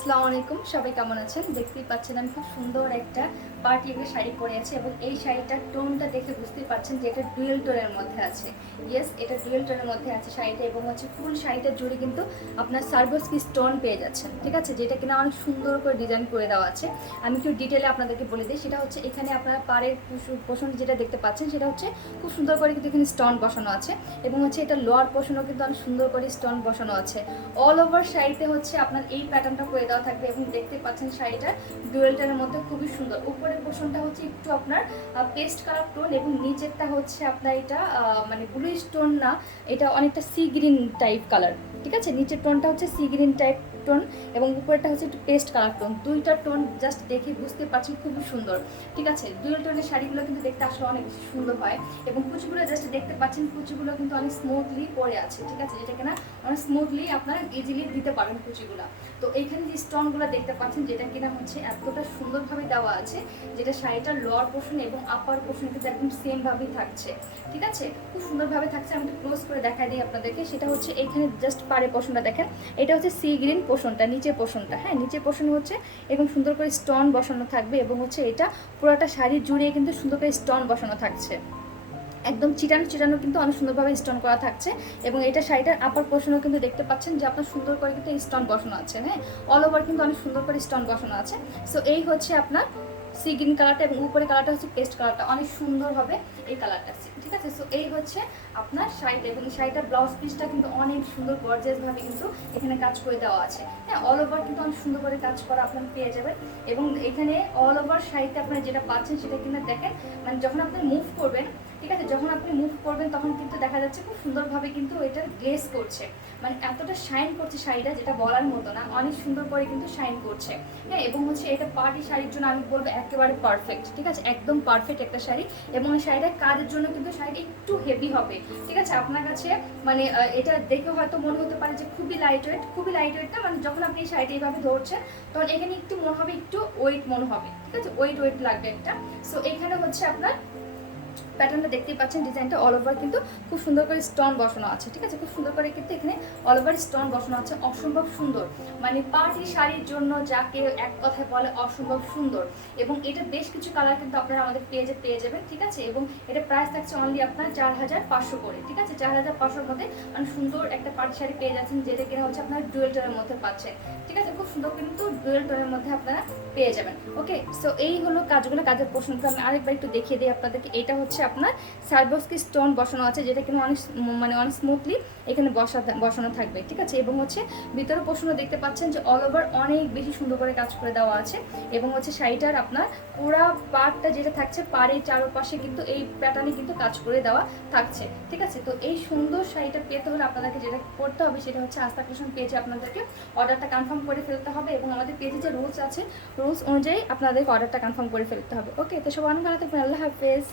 আসসালামু আলাইকুম, সবাই কেমন আছেন? দেখতেই পাচ্ছেন আমি খুব সুন্দর একটা পার্টি ওয়্যার শাড়ি পরে আছি এবং এই শাড়িটার টোনটা দেখে বুঝতেই পারছেন যে এটা ডুয়েল টোনের মধ্যে আছে। ইয়েস, এটা ডুয়েল টোনের মধ্যে আছে শাড়িটা এবং ফুল শাড়িটা জুড়ে কিন্তু আপনার সার্ভোস্কি স্টোন পেয়ে যাচ্ছেন, ঠিক আছে, যেটা কিনা অনেক সুন্দর করে ডিজাইন করে দেওয়া আছে। আমি একটু ডিটেলে আপনাদেরকে বলে দিই। সেটা হচ্ছে এখানে আপনারা পাড়ের পোষণ যেটা দেখতে পাচ্ছেন সেটা হচ্ছে খুব সুন্দর করে কিন্তু এখানে স্টোন বসানো আছে এবং এটা লোয়ার পোর্শনও কিন্তু অনেক সুন্দর করে স্টোন বসানো আছে। অল ওভার শাড়িতে আপনার এই প্যাটার্নটা করে দেওয়া থাকবে এবং দেখতে পাচ্ছেন শাড়িটা ডুয়েলটার মধ্যে খুবই সুন্দর। উপরের পোর্শনটা একটু আপনার পেস্ট কালার টোন এবং নিচেরটা আপনার এটা মানে ব্লু স্টোন না, এটা অনেকটা সি গ্রিন টাইপ কালার, ঠিক আছে। নিচের টোনটা সি গ্রিন টাইপ টোন এবং উপরেরটা একটু পেস্ট কালার টোন। দুইটা টোন জাস্ট দেখে বুঝতে পারছেন খুবই সুন্দর, ঠিক আছে। ডুয়েল টোনের শাড়িগুলো কিন্তু দেখতে আসলে অনেক বেশি সুন্দর হয় এবং কুচিগুলো জাস্ট দেখতে পাচ্ছেন কুচিগুলো কিন্তু অনেক স্মুথলি পরে আছে, ঠিক আছে, যেটা কিনা অনেক স্মুথলি আপনারা ইজিলি দিতে পারেন কুচিগুলো। তো এইখানে যে স্টোনগুলো দেখতে পাচ্ছেন যেটা কিনা এতটা সুন্দরভাবে দেওয়া আছে, যেটা শাড়িটার লোয়ার পোর্শন এবং আপার পোর্শন কিন্তু একদম সেম ভাবেই থাকছে, ঠিক আছে, খুব সুন্দরভাবে থাকছে। আমি একটু ক্লোজ করে দেখাই দিই আপনাদেরকে। সেটা এইখানে জাস্ট পাড়ের পোর্শনটা দেখেন, এটা সি গ্রিন পোর্শনটা, নিচের পোর্শনটা, হ্যাঁ, নিচের পোর্শনে এবং সুন্দর করে স্টোন বসানো থাকবে এবং এটা পুরোটা শাড়ি জুড়ে কিন্তু সুন্দর করে স্টোন বসানো থাকছে, একদম চিটানো চিটানো কিন্তু অনেক সুন্দরভাবে স্টোন করা থাকছে এবং এটা শাড়িটার আপার পোর্শনও কিন্তু দেখতে পাচ্ছেন যে আপনার সুন্দর করে কিন্তু স্টোন বসানো আছে, হ্যাঁ, অল ওভার কিন্তু অনেক সুন্দর করে স্টোন বসানো আছে। সো এই আপনার সি গ্রিন কালারটা এবং উপরে কালারটা পেস্ট কালারটা অনেক সুন্দর হবে এই কালারটা, ঠিক আছে। সো এই আপনার শাড়িটা এবং এই শাড়িটার ব্লাউজ পিসটা কিন্তু অনেক সুন্দর গর্জিয়াস ভাবে কিন্তু এখানে কাজ করে দেওয়া আছে, হ্যাঁ, অল ওভার কিন্তু অনেক সুন্দর করে কাজ করা আপনার পেয়ে যাবেন এবং এখানে অল ওভার শাড়িতে আপনারা যেটা পাচ্ছেন সেটা কিন্তু দেখেন, মানে যখন আপনি মুভ করবেন, ঠিক আছে, যখন আপনি মুভ করবেন তখন কিন্তু দেখা যাচ্ছে খুব সুন্দরভাবে কিন্তু এটা গ্লেজ করছে, মানে এতটা শাইন করছে শাড়িটা যেটা বলার মতো না, অনেক সুন্দর করে কিন্তু শাইন করছে, হ্যাঁ। এবং এটা পার্টি শাড়ির জন্য আমি বলবো একেবারে পারফেক্ট, ঠিক আছে, একদম পারফেক্ট একটা শাড়ি এবং এই শাড়িটা কাজের জন্য কিন্তু শাড়িটা একটু হেভি হবে, ঠিক আছে। আপনার কাছে মানে এটা দেখে হয়তো মনে হতে পারে যে খুবই লাইট ওয়েট, খুবই লাইট ওয়েট না, মানে যখন আপনি এই শাড়িটা এইভাবে ধরছেন তখন এখানে একটু মনে হবে, একটু ওয়েট মনে হবে, ঠিক আছে, ওয়েট লাগবে একটা। সো এখানে আপনার প্যাটার্নটা দেখতেই পাচ্ছেন, ডিজাইনটা অল ওভার কিন্তু খুব সুন্দর করে স্টোন বসানো আছে, ঠিক আছে, খুব সুন্দর করে কিন্তু এখানে অল ওভার স্টোন বসানো আছে, অসম্ভব সুন্দর, মানে পার্টি শাড়ির জন্য যাকে এক কথায় বলে অসম্ভব সুন্দর। এবং এটা বেশ কিছু কালার কিন্তু আপনারা আমাদের পেজে পেয়ে যাবেন, ঠিক আছে, এবং এটা প্রাইস থাকছে অনলি আপনার 4500 করে, ঠিক আছে, 4500-র মধ্যে মানে সুন্দর একটা পার্টি শাড়ি পেয়ে যাচ্ছেন, যেটা কিনা আপনার ডুয়েল টোনের মধ্যে পাচ্ছেন, ঠিক আছে, খুব সুন্দর কিন্তু ডুয়েল টোনের মধ্যে আপনারা পেয়ে যাবেন। ওকে, সো এই কাজগুলো, কাজের প্রশ্নগুলো আমি আরেকবার একটু দেখিয়ে দিই আপনাদেরকে। এটা আপনার সার্ভোস্কি স্টোন বসানো আছে, যেটা কিন্তু অনেক মানে অনেক স্মুথলি এখানে বসানো থাকবে, ঠিক আছে, এবং ভিতরে পোর্শনও দেখতে পাচ্ছেন যে অল ওভার অনেক বেশি সুন্দর করে কাজ করে দেওয়া আছে এবং শাড়িটার আপনার পুরা পার্টটা যেটা থাকছে পাড়ের চারপাশে কিন্তু এই প্যাটার্নে কিন্তু কাজ করে দেওয়া থাকছে, ঠিক আছে। তো এই সুন্দর শাড়িটা পেতে হলে আপনাদেরকে যেটা করতে হবে সেটা আস্থা কালেকশন পেজে আপনাদেরকে অর্ডারটা কনফার্ম করে ফেলতে হবে এবং আমাদের পেজে যে রুলস আছে রুলস অনুযায়ী আপনাদেরকে অর্ডারটা কনফার্ম করে ফেলতে হবে। ওকে, তো সবাই অনেক ভালো থাকবেন, আল্লাহ হাফেজ।